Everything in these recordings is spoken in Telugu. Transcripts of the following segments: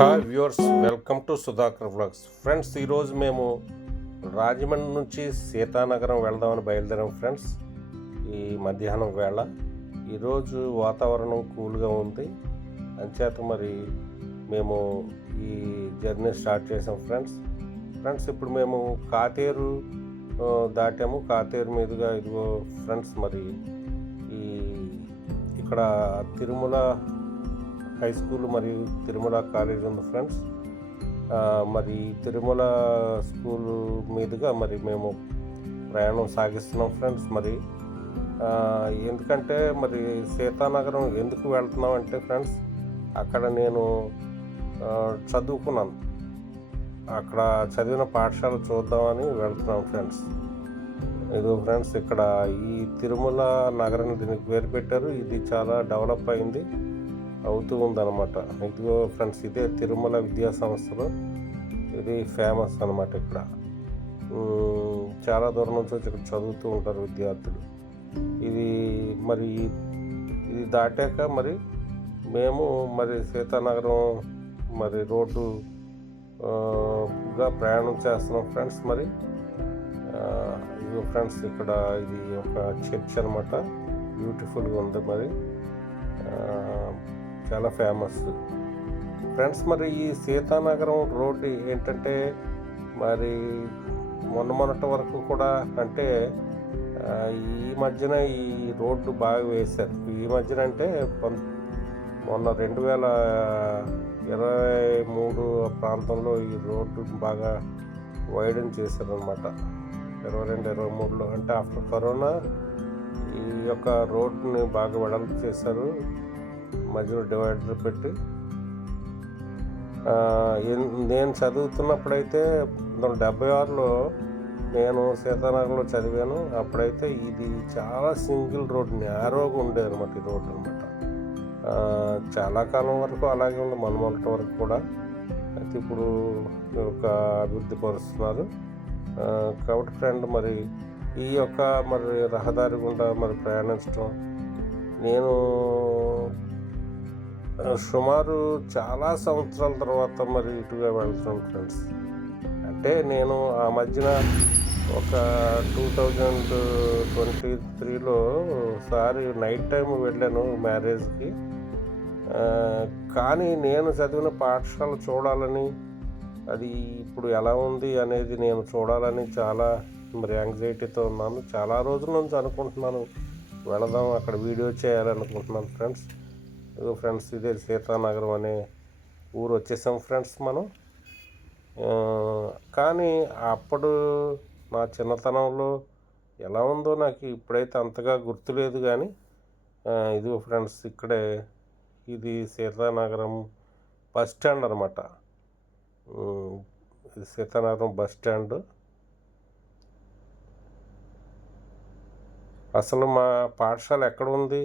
Hi viewers, welcome to Sudhakar vlogs. Friends, ఈరోజు మేము రాజమండ్రి నుంచి సీతానగరం వెళ్దామని బయలుదేరాం ఫ్రెండ్స్. ఈ మధ్యాహ్నం వేళ ఈరోజు వాతావరణం కూల్గా ఉంది, అంచేత మరి మేము ఈ జర్నీ స్టార్ట్ చేసాం ఫ్రెండ్స్. ఇప్పుడు మేము కాతేరు దాటాము. కాతేరు మీదుగా ఇదిగో ఫ్రెండ్స్, మరి ఇక్కడ తిరుమల హై స్కూల్ మరియు తిరుమల కాలేజ్ ఉంది ఫ్రెండ్స్. మరి తిరుమల స్కూల్ మీదుగా మరి మేము ప్రయాణం సాగిస్తున్నాం ఫ్రెండ్స్. మరి ఎందుకంటే మరి సీతానగరం ఎందుకు వెళ్తున్నాం అంటే ఫ్రెండ్స్, అక్కడ నేను చదువుకున్నాను. అక్కడ చదివిన పాఠశాల చూద్దామని వెళ్తున్నాం ఫ్రెండ్స్. ఇదిగో ఫ్రెండ్స్, ఇక్కడ ఈ తిరుమల నగరాన్ని దీనికి పేరు పెట్టారు. ఇది చాలా డెవలప్ అయింది, అవుతూ ఉందన్నమాట. ఇదిగో ఫ్రెండ్స్, ఇదే తిరుమల విద్యా సంస్థలు, ఇది ఫేమస్ అనమాట. ఇక్కడ చాలా దూరం నుంచి వచ్చి ఇక్కడ చదువుతూ ఉంటారు విద్యార్థులు. ఇది దాటాక మరి మేము మరి సీతానగరం మరి రోడ్డుగా ప్రయాణం చేస్తున్నాం ఫ్రెండ్స్. మరి ఇదిగో ఫ్రెండ్స్, ఇక్కడ ఇది ఒక చర్చ్ అనమాట, బ్యూటిఫుల్గా ఉంది, మరి చాలా ఫేమస్ ఫ్రెండ్స్. మరి ఈ సీతానగరం రోడ్డు ఏంటంటే మరి మొన్నటి వరకు కూడా, అంటే ఈ మధ్యన ఈ రోడ్డు బాగా వేశారు. ఈ మధ్యన అంటే మొన్న 2023 ప్రాంతంలో ఈ రోడ్డు బాగా వైడన్ చేశారనమాట. 22-23లో, అంటే ఆఫ్టర్ కరోనా ఈ యొక్క రోడ్డుని బాగా వెడల్పు చేశారు, మధ్యలో డివైడర్ పెట్టి. నేను చదువుతున్నప్పుడైతే 1976లో నేను సీతానగరంలో చదివాను. అప్పుడైతే ఇది చాలా సింగిల్ రోడ్, నేరోగా ఉండేది అనమాట ఈ రోడ్డు అనమాట. చాలా కాలం వరకు అలాగే ఉంది, మొన్నటి వరకు కూడా. అయితే ఇప్పుడు ఒక అభివృద్ధి పరుస్తున్నారు కాబట్టి ఫ్రెండ్, మరి ఈ యొక్క మరి రహదారి గుండా మరి ప్రయాణించడం నేను సుమారు చాలా సంవత్సరాల తర్వాత మరి ఇటుగా వెళ్తున్నాను ఫ్రెండ్స్. అంటే నేను ఆ మధ్యన ఒక 2023లో ఒకసారి నైట్ టైం వెళ్ళాను మ్యారేజ్కి. కానీ నేను చదివిన పాఠశాల చూడాలని, అది ఇప్పుడు ఎలా ఉంది అనేది నేను చూడాలని చాలా మరి యాంగ్జైటీతో ఉన్నాను. చాలా రోజుల నుంచి అనుకుంటున్నాను, వెళదాం, అక్కడ వీడియో చేయాలనుకుంటున్నాను ఫ్రెండ్స్. ఇదిగో ఫ్రెండ్స్, ఇదే సీతానగరం అనే ఊరు వచ్చేసాం ఫ్రెండ్స్ మనం. కానీ అప్పుడు నా చిన్నతనంలో ఎలా ఉందో నాకు ఇప్పుడైతే అంతగా గుర్తులేదు. కానీ ఇదిగో ఫ్రెండ్స్, ఇక్కడే ఇది సీతానగరం బస్ స్టాండ్ అనమాట. ఇది సీతానగరం బస్ స్టాండ్. అసలు మా పాఠశాల ఎక్కడ ఉంది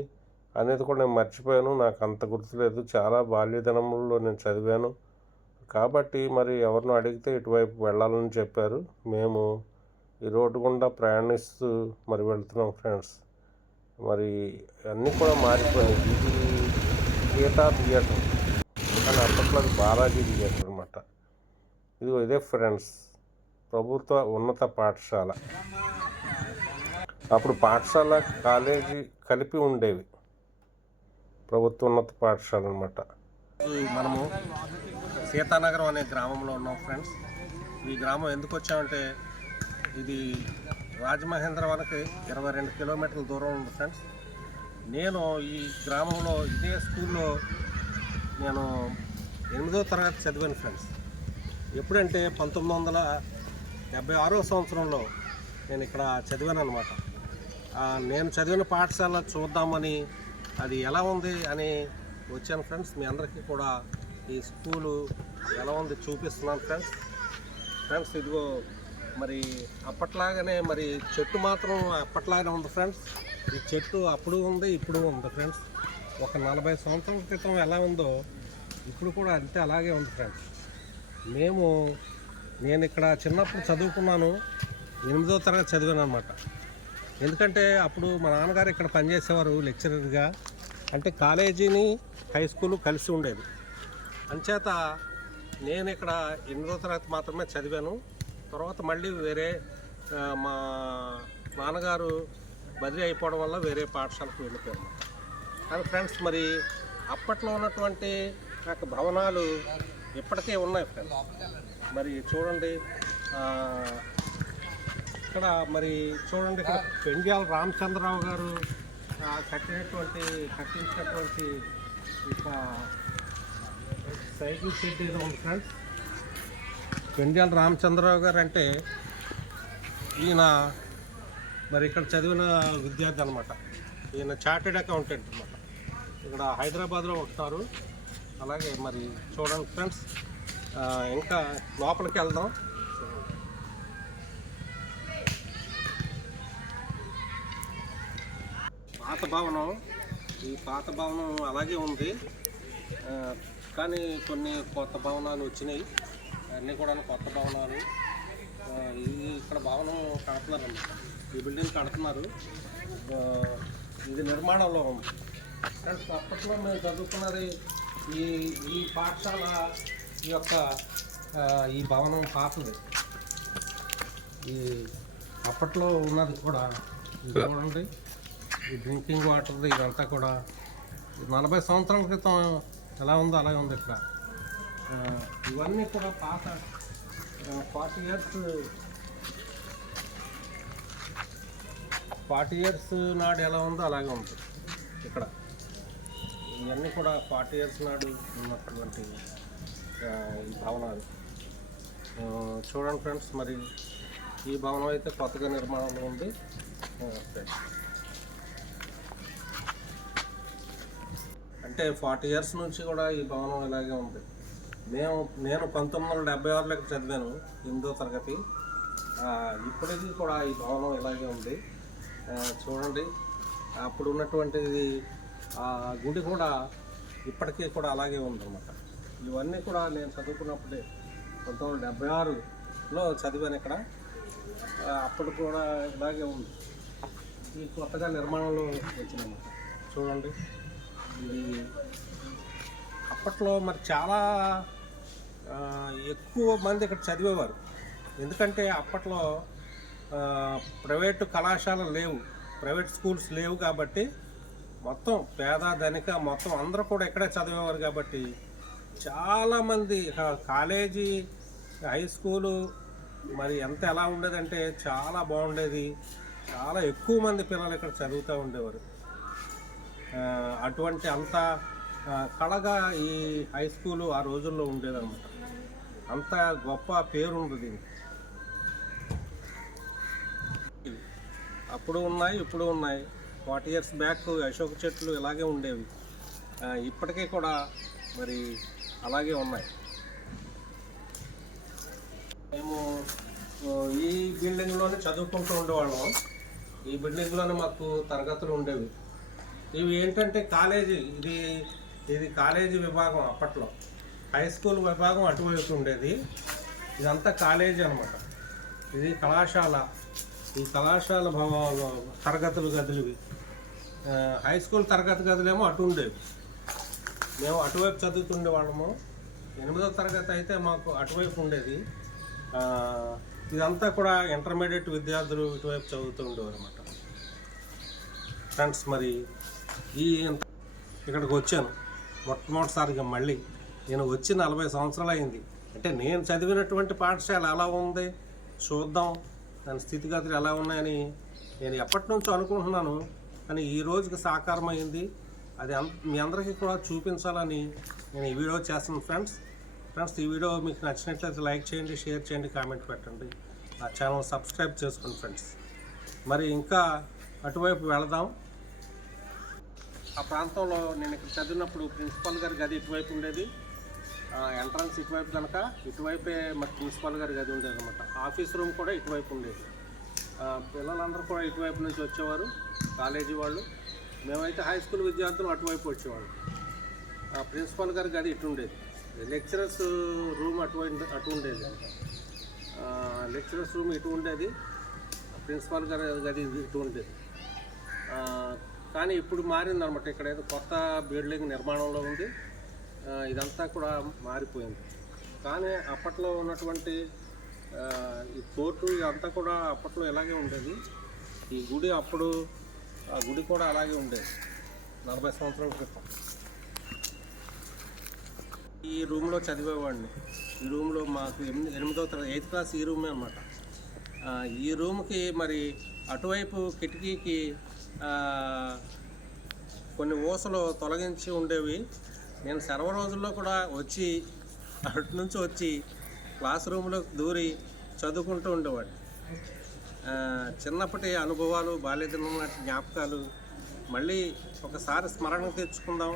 అనేది కూడా నేను మర్చిపోయాను, నాకు అంత గుర్తులేదు. చాలా బాల్యదినంలో నేను చదివాను కాబట్టి మరి ఎవరినో అడిగితే ఇటువైపు వెళ్ళాలని చెప్పారు. మేము ఈ రోడ్డు గుండా ప్రయాణిస్తూ మరి వెళ్తున్నాం ఫ్రెండ్స్. మరి అన్నీ కూడా మారిపోయినాయి. ఇది గీతా థియేటర్, కానీ అప్పట్లో అది బాలాజీ థియేటర్ అనమాట. ఇదే ఫ్రెండ్స్, ప్రభుత్వ ఉన్నత పాఠశాల. అప్పుడు పాఠశాల కాలేజీ కలిపి ఉండేవి, ప్రభుత్వ ఉన్నత పాఠశాల అనమాట. మనము సీతానగరం అనే గ్రామంలో ఉన్నాం ఫ్రెండ్స్. ఈ గ్రామం ఎందుకు వచ్చామంటే, ఇది రాజమహేంద్రవరంకి 22 కిలోమీటర్ల దూరం ఉంది ఫ్రెండ్స్. నేను ఈ గ్రామంలో ఇదే స్కూల్లో నేను 8వ తరగతి చదివాను ఫ్రెండ్స్. ఎప్పుడంటే 1976వ సంవత్సరంలో నేను ఇక్కడ చదివాను అనమాట. నేను చదివిన పాఠశాల చూద్దామని, అది ఎలా ఉంది అని వచ్చాను ఫ్రెండ్స్. మీ అందరికీ కూడా ఈ స్కూలు ఎలా ఉంది చూపిస్తున్నాను ఫ్రెండ్స్. ఇదిగో మరి అప్పట్లాగానే మరి చెట్టు మాత్రం అప్పట్లాగానే ఉంది ఫ్రెండ్స్. ఈ చెట్టు అప్పుడు ఉంది, ఇప్పుడు ఉంది ఫ్రెండ్స్. ఒక 40 సంవత్సరాల క్రితం ఎలా ఉందో ఇప్పుడు కూడా అంతే అలాగే ఉంది ఫ్రెండ్స్. నేను ఇక్కడ చిన్నప్పుడు చదువుకున్నాను, 8వ తరగతి చదివాను అనమాట. ఎందుకంటే అప్పుడు మా నాన్నగారు ఇక్కడ పనిచేసేవారు లెక్చరర్గా. అంటే కాలేజీని హై స్కూలు కలిసి ఉండేది. అంచేత నేను ఇక్కడ 8వ తరగతి మాత్రమే చదివాను. తర్వాత మళ్ళీ వేరే మా నాన్నగారు బదిలీ అయిపోవడం వల్ల వేరే పాఠశాలకు వెళ్ళిపోయాను. కానీ ఫ్రెండ్స్ మరి అప్పట్లో ఉన్నటువంటి నాకు భవనాలు ఇప్పటికే ఉన్నాయి ఫ్రెండ్స్. మరి చూడండి ఇక్కడ మరి చూడండి ఇక్కడ పెండ్యాల రామచంద్రరావు గారు కట్టించినటువంటి ఇక సైకిల్ షెడ్ ఏదో ఉంది ఫ్రెండ్స్. పెండ్యాల రామచంద్రరావు గారు అంటే ఈయన మరి ఇక్కడ చదివిన విద్యార్థి అనమాట. ఈయన చార్టెడ్ అకౌంటెంట్ అనమాట. ఇక్కడ హైదరాబాద్లో ఉంటారు. అలాగే మరి చూడండి ఫ్రెండ్స్, ఇంకా లోపలికి వెళ్దాం. ఈ పాత భవనం అలాగే ఉంది, కానీ కొన్ని కొత్త భవనాలు వచ్చినాయి. అన్నీ కూడా కొత్త భవనాలు. ఇక్కడ భవనం కడుతున్నారు అన్నమాట. ఈ బిల్డింగ్ కడుతున్నారు. ఇది నిర్మాణంలో ఉంది. అప్పట్లో మేము చదువుకున్నది ఈ పాఠశాల ఈ భవనం పాతది. ఈ అప్పట్లో ఉన్నది కూడా చూడండి. ఈ డ్రింకింగ్ వాటర్ ఇదంతా కూడా 40 సంవత్సరాల క్రితం ఎలా ఉందో అలాగే ఉంది ఇక్కడ. ఇవన్నీ కూడా పాత 40 ఇయర్స్ నాడు ఎలా ఉందో అలాగే ఉంది ఇక్కడ. ఇవన్నీ కూడా 40 ఇయర్స్ నాడు ఉన్నటువంటి ఈ భవనాలు. చూడండి ఫ్రెండ్స్, మరి ఈ భవనం అయితే కొత్తగా నిర్మాణంలో ఉంది. అంటే 40 ఇయర్స్ నుంచి కూడా ఈ భవనం ఇలాగే ఉంది. నేను 1976లో ఇక్కడ చదివాను 8వ తరగతి. ఇప్పటికీ కూడా ఈ భవనం ఇలాగే ఉంది. చూడండి, అప్పుడు ఉన్నటువంటిది గుడి కూడా ఇప్పటికీ కూడా అలాగే ఉందన్నమాట. ఇవన్నీ కూడా నేను చదువుకున్నప్పుడే 1976లో చదివాను ఇక్కడ. అప్పుడు కూడా ఇలాగే ఉంది. ఈ కొత్తగా నిర్మాణంలో వచ్చిందన్నమాట. చూడండి, ఇది అప్పట్లో మరి చాలా ఎక్కువ మంది ఇక్కడ చదివేవారు. ఎందుకంటే అప్పట్లో ప్రైవేటు కళాశాలలు లేవు, ప్రైవేట్ స్కూల్స్ లేవు. కాబట్టి మొత్తం పేద ధనిక మొత్తం అందరూ కూడా ఇక్కడే చదివేవారు. కాబట్టి చాలామంది కాలేజీ, హై స్కూలు మరి ఎలా ఉండేదంటే చాలా బాగుండేది. చాలా ఎక్కువ మంది పిల్లలు ఇక్కడ చదువుతూ ఉండేవారు. అటువంటి అంత కళగా ఈ హై స్కూలు ఆ రోజుల్లో ఉండేదన్నమాట. అంత గొప్ప పేరు ఉంది దీనికి. అప్పుడు ఉన్నాయి, ఇప్పుడు ఉన్నాయి. 40 ఇయర్స్ బ్యాక్ అశోక చెట్లు ఇలాగే ఉండేవి. ఇప్పటికీ కూడా మరి అలాగే ఉన్నాయి. మేము ఈ బిల్డింగ్లోనే చదువుకుంటూ ఉండేవాళ్ళం. ఈ బిల్డింగ్లోనే మాకు తరగతులు ఉండేవి. ఇవి ఏంటంటే కాలేజీ, ఇది కాలేజీ విభాగం. అప్పట్లో హై స్కూల్ విభాగం అటువైపు ఉండేది. ఇదంతా కాలేజీ అనమాట. ఇది కళాశాల. ఈ కళాశాల తరగతులు గదులు ఇవి. హై స్కూల్ తరగతి గదులేమో అటు ఉండేవి. మేము అటువైపు చదువుతుండే వాళ్ళము. 8వ తరగతి అయితే మాకు అటువైపు ఉండేది. ఇదంతా కూడా ఇంటర్మీడియట్ విద్యార్థులు ఇటువైపు చదువుతూ ఉండేవారు అనమాట. ఫ్రెండ్స్, మరి ఇక్కడికి వచ్చాను మొట్టమొదటిసారిగా. మళ్ళీ నేను వచ్చి 40 సంవత్సరాలు అయింది. అంటే నేను చదివినటువంటి పాఠశాల ఎలా ఉంది చూద్దాం, దాని స్థితిగతులు ఎలా ఉన్నాయని నేను ఎప్పటి నుంచో అనుకుంటున్నాను. కానీ ఈ రోజుకి సాకారం అయింది. అది మీ అందరికీ కూడా చూపించాలని నేను ఈ వీడియో చేస్తాను. ఫ్రెండ్స్, ఈ వీడియో మీకు నచ్చినట్లయితే లైక్ చేయండి, షేర్ చేయండి, కామెంట్ పెట్టండి. నా ఛానల్ సబ్స్క్రైబ్ చేసుకోండి ఫ్రెండ్స్. మరి ఇంకా అటువైపు వెళదాం. ఆ ప్రాంతంలో నేను ఇక్కడ చదివినప్పుడు ప్రిన్సిపాల్ గారి గది ఇటువైపు ఉండేది. ఎంట్రన్స్ ఇటువైపు కనుక ఇటువైపే మరి ప్రిన్సిపాల్ గారి గది ఉండేది అనమాట. ఆఫీస్ రూమ్ కూడా ఇటువైపు ఉండేది. పిల్లలందరూ కూడా ఇటువైపు నుంచి వచ్చేవారు, కాలేజీ వాళ్ళు. మేమైతే హై స్కూల్ విద్యార్థులు అటువైపు వచ్చేవాళ్ళు. ప్రిన్సిపాల్ గారి గది ఇటు ఉండేది. లెక్చరర్స్ రూమ్ అటు ఉండేది. లెక్చరర్స్ రూమ్ ఇటు ఉండేది, ప్రిన్సిపాల్ గారి గది ఇటు ఉండేది. కానీ ఇప్పుడు మారిందనమాట. ఇక్కడ ఏదో కొత్త బిల్డింగ్ నిర్మాణంలో ఉంది. ఇదంతా కూడా మారిపోయింది. కానీ అప్పట్లో ఉన్నటువంటి ఈ కోర్టు ఇదంతా కూడా అప్పట్లో ఇలాగే ఉండేది. ఈ గుడి అప్పుడు ఆ గుడి కూడా అలాగే ఉండేది 40 సంవత్సరాల క్రితం. ఈ రూమ్లో చదివేవాడిని. ఈ రూమ్లో మాకు 8వ తరగతి 8th క్లాస్ ఈ రూమే అనమాట. ఈ రూమ్కి మరి అటువైపు కిటికీకి కొన్ని ఊసలు తొలగించి ఉండేవి. నేను సెలవు రోజుల్లో కూడా వచ్చి అటు నుంచి వచ్చి క్లాస్ రూమ్లో దూరి చదువుకుంటూ ఉండేవాడిని. చిన్నప్పటి అనుభవాలు, బాల్యదినం నాటి జ్ఞాపకాలు మళ్ళీ ఒకసారి స్మరణకు తెచ్చుకుందాం.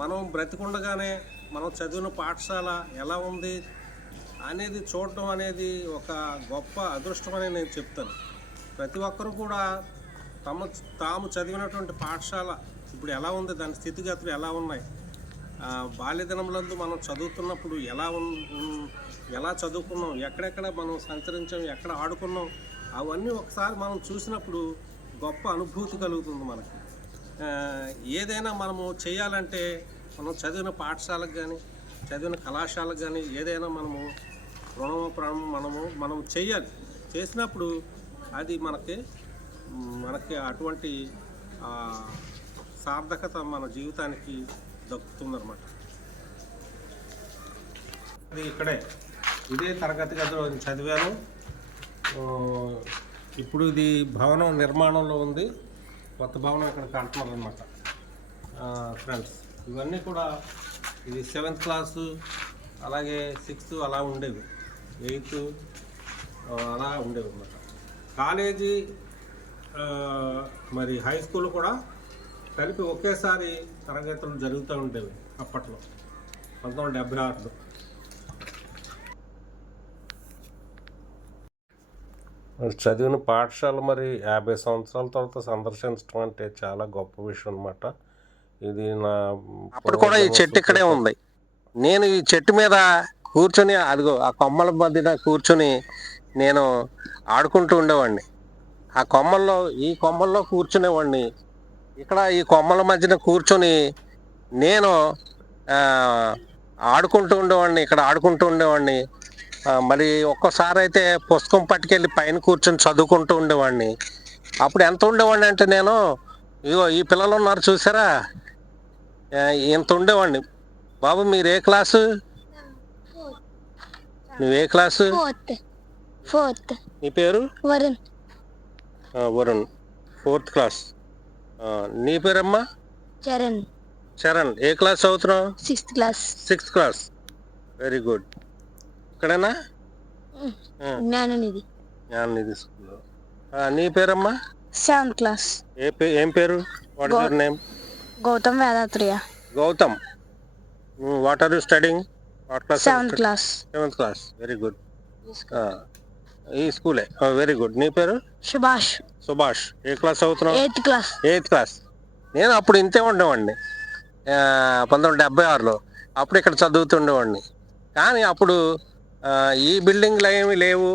మనం బ్రతికుండగానే మనం చదివిన పాఠశాల ఎలా ఉంది అనేది చూడటం అనేది ఒక గొప్ప అదృష్టం అని నేను చెప్తాను. ప్రతి ఒక్కరూ కూడా తాము చదివినటువంటి పాఠశాల ఇప్పుడు ఎలా ఉంది, దాని స్థితిగతులు ఎలా ఉన్నాయి, బాల్యదినములందు మనం చదువుతున్నప్పుడు ఎలా చదువుకున్నాం, ఎక్కడెక్కడ మనం సంచరించాం, ఎక్కడ ఆడుకున్నాం, అవన్నీ ఒకసారి మనం చూసినప్పుడు గొప్ప అనుభూతి కలుగుతుంది మనకి. ఏదైనా మనము చేయాలంటే మనం చదివిన పాఠశాలకు కానీ చదివిన కళాశాలకు కానీ ఏదైనా మనము మనం చేయాలి. చేసినప్పుడు అది మనకి అటువంటి సార్థకత మన జీవితానికి దక్కుతుందన్నమాట. అది ఇదే తరగతి గదిలో చదివాను. ఇప్పుడు ఇది భవనం నిర్మాణంలో ఉంది. కొత్త భవనం ఇక్కడ కడుతున్నారు అనమాట ఫ్రెండ్స్. ఇవన్నీ కూడా ఇది 7th క్లాసు, అలాగే 6th అలా ఉండేవి, 8th అలా ఉండేవి అనమాట. కాలేజీ మరి హై స్కూల్ కూడా కలిపి ఒకేసారి తరగతులు జరుగుతూ ఉండేవి అప్పట్లో 1976లో. చదివిన పాఠశాల మరి 50 సంవత్సరాల తర్వాత సందర్శించడం అంటే చాలా గొప్ప విషయం అనమాట. ఇది అప్పుడు కూడా ఈ చెట్టు ఇక్కడే ఉంది. నేను ఈ చెట్టు మీద కూర్చొని అదిగో ఆ కొమ్మల మధ్యన కూర్చొని నేను ఆడుకుంటూ ఉండేవాడిని. ఈ కొమ్మల్లో కూర్చునేవాడిని. ఇక్కడ ఈ కొమ్మల మధ్యన కూర్చొని నేను ఆడుకుంటూ ఉండేవాడిని. మరి ఒక్కోసారి అయితే పుస్తకం పట్టుకెళ్ళి పైన కూర్చొని చదువుకుంటూ ఉండేవాడిని. అప్పుడు ఎంత ఉండేవాడిని అంటే నేను ఈ పిల్లలు ఉన్నారు చూసారా, ఇంత ఉండేవాడిని. బాబు మీరు ఏ క్లాసు? నువ్వే క్లాసు? ఫోర్త్. నీ పేరు? వరుణ్. 4th class. నీ పేరమ్మా? చరణ్. ఏ క్లాస్ చదువుతున్నావు? 6th class. Very good. ఇక్కడేనా? జ్ఞాననిధి స్కూల్. నీ పేరమ్మా? 7th class. ఏం పేరు? What is your name? Gautam Vedatriya. Gautam. What are you studying? What class? 7th class. Very good. ఈ స్కూలే. Very good. నీ పేరు? సుభాష్. ఏ క్లాస్ చదువుతున్నావు? 8th class. నేను అప్పుడు ఇంతే ఉండేవాడిని 1976లో. అప్పుడు ఇక్కడ చదువుతుండేవాడిని. కానీ అప్పుడు ఈ బిల్డింగ్లు ఏమి లేవు.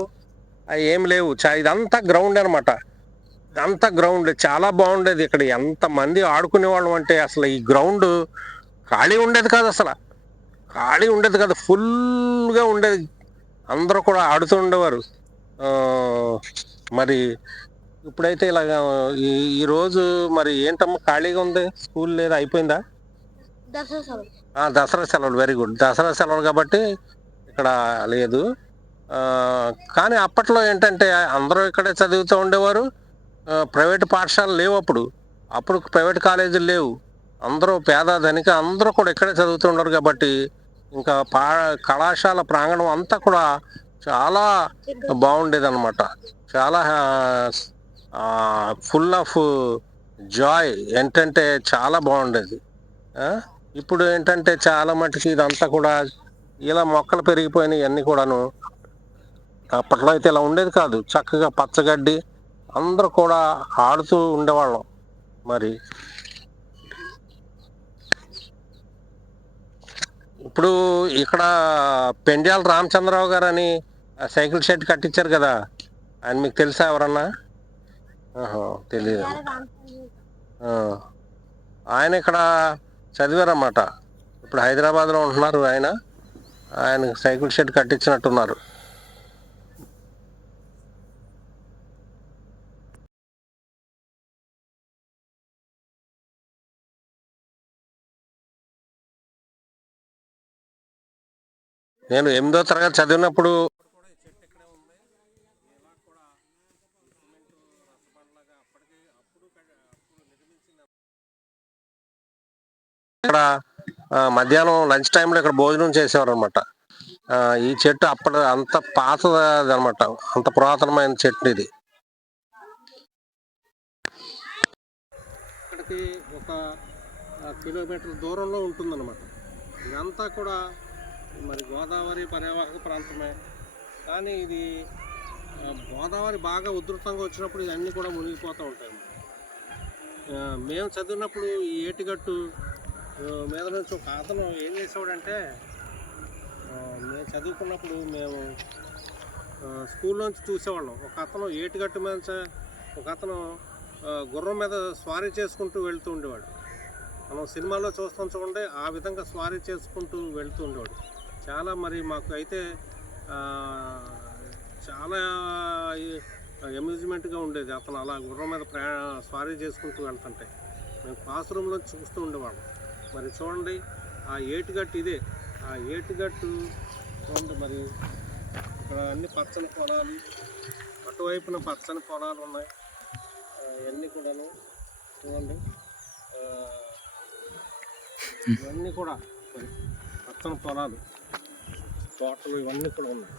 ఇదంతా గ్రౌండ్ అనమాట. ఇదంతా గ్రౌండ్ చాలా బాగుండేది. ఇక్కడ ఎంతమంది ఆడుకునేవాళ్ళం అంటే అసలు ఈ గ్రౌండ్ ఖాళీ ఉండేది కాదు, ఫుల్గా ఉండేది. అందరూ కూడా ఆడుతూ ఉండేవారు. మరి ఇప్పుడైతే ఇలాగా ఈరోజు మరి ఏంటమ్మా ఖాళీగా ఉంది, స్కూల్ లేదా, అయిపోయిందా? దసరా సెలవులు. Very good. దసరా సెలవులు కాబట్టి ఇక్కడ లేదు. కానీ అప్పట్లో ఏంటంటే అందరూ ఇక్కడే చదువుతూ ఉండేవారు. ప్రైవేట్ పాఠశాలలు లేవు అప్పుడు ప్రైవేట్ కాలేజీలు లేవు. అందరూ పేద ధనిక అందరూ కూడా ఇక్కడే చదువుతూ ఉన్నారు కాబట్టి ఇంకా కళాశాల ప్రాంగణం అంతా కూడా చాలా బాగుండేది అనమాట. చాలా ఫుల్ ఆఫ్ జాయ్. ఏంటంటే చాలా బాగుండేది. ఇప్పుడు ఏంటంటే చాలా మటుకు ఇదంతా కూడా ఇలా మొక్కలు పెరిగిపోయినాయి అన్నీ కూడాను. అప్పట్లో అయితే ఇలా ఉండేది కాదు. చక్కగా పచ్చగడ్డి, అందరూ కూడా ఆడుతూ ఉండేవాళ్ళం. మరి ఇప్పుడు ఇక్కడ పెండ్యాల రామచంద్రరావు గారు అని సైకిల్ షెడ్ కట్టించారు కదా, ఆయన మీకు తెలుసా ఎవరన్నా? తెలియదు. ఆయన ఇక్కడ చదివారన్నమాట. ఇప్పుడు హైదరాబాద్లో ఉంటున్నారు ఆయన. ఆయన సైకిల్ షెడ్ కట్టించినట్టున్నారు. నేను 8వ తరగతి చదివినప్పుడు ఇక్కడ మధ్యాహ్నం లంచ్ టైంలో ఇక్కడ భోజనం చేసేవారు అనమాట. ఈ చెట్టు అప్పటి అంత పాతది అనమాట, అంత పురాతనమైన చెట్టు ఇది. ఇక్కడికి ఒక కిలోమీటర్ దూరంలో ఉంటుందన్నమాట. ఇదంతా కూడా మరి గోదావరి పరివాహక ప్రాంతమే. కానీ ఇది గోదావరి బాగా ఉధృతంగా వచ్చినప్పుడు ఇవన్నీ కూడా మునిగిపోతూ ఉంటాయి. మేము చదివినప్పుడు ఈ ఏటిగట్టు మీద నుంచి ఒక అతను ఏం చేసేవాడంటే, మేము చదువుకున్నప్పుడు మేము స్కూల్లోంచి చూసేవాళ్ళం. ఒక అతను ఏటిగట్టు మీద ఒక అతను గుర్రం మీద స్వారీ చేసుకుంటూ వెళ్తూ ఉండేవాడు. మనం సినిమాల్లో చూస్తాం చూడండి, ఆ విధంగా స్వారీ చేసుకుంటూ వెళ్తూ ఉండేవాడు. చాలా మరి మాకు అయితే చాలా అమ్యూజ్మెంట్గా ఉండేది. అతను అలా గుర్రం మీద స్వారీ చేసుకుంటూ వెళ్తుంటే మేము క్లాస్ రూమ్లో చూస్తూ ఉండేవాళ్ళం. మరి చూడండి, ఆ ఏటిగట్టు ఇదే. ఆ ఏటిగట్టు చూడండి, మరి ఇక్కడ అన్ని పచ్చని పొలాలు, అటువైపున పచ్చని పొలాలు ఉన్నాయి. ఇవన్నీ కూడాను చూడండి, ఇవన్నీ కూడా మరి పచ్చని పొలాలు, తోటలు ఇవన్నీ కూడా ఉన్నాయి.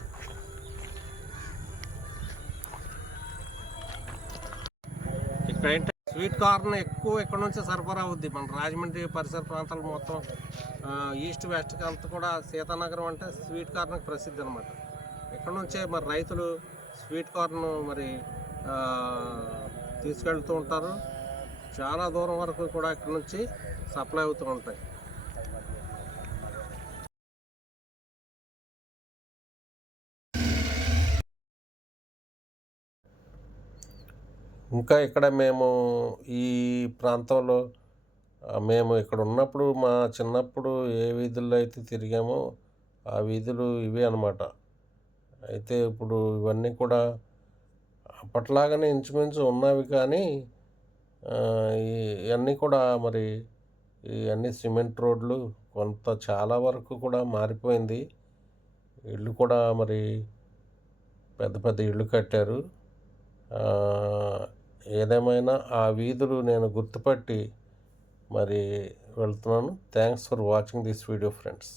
ఇక్కడ ఏంటంటే స్వీట్ కార్న్ ఎక్కువ ఇక్కడ నుంచే సరఫరా అవుద్ది. మన రాజమండ్రి పరిసర ప్రాంతాలు మొత్తం ఈస్ట్ వెస్ట్కి అంతా కూడా సీతానగరం అంటే స్వీట్ కార్న్కి ప్రసిద్ధి అనమాట. ఇక్కడ నుంచే మరి రైతులు స్వీట్ కార్న్ మరి తీసుకెళ్తూ ఉంటారు. చాలా దూరం వరకు కూడా ఇక్కడ నుంచి సప్లై అవుతూ ఉంటాయి. ఇంకా ఇక్కడ మేము ఈ ప్రాంతంలో మేము ఇక్కడ ఉన్నప్పుడు మా చిన్నప్పుడు ఏ వీధుల్లో అయితే తిరిగామో ఆ వీధులు ఇవే అన్నమాట. అయితే ఇప్పుడు ఇవన్నీ కూడా అప్పట్లాగానే ఇంచుమించు ఉన్నవి, కానీ ఇవన్నీ కూడా మరి ఇవన్నీ సిమెంట్ రోడ్లు, కొంత చాలా వరకు కూడా మారిపోయింది. ఇళ్ళు కూడా మరి పెద్ద పెద్ద ఇళ్ళు కట్టారు. ఏదేమైనా ఆ వీధులు నేను గుర్తుపట్టి మరి వెళ్తున్నాను. Thanks for watching this video friends.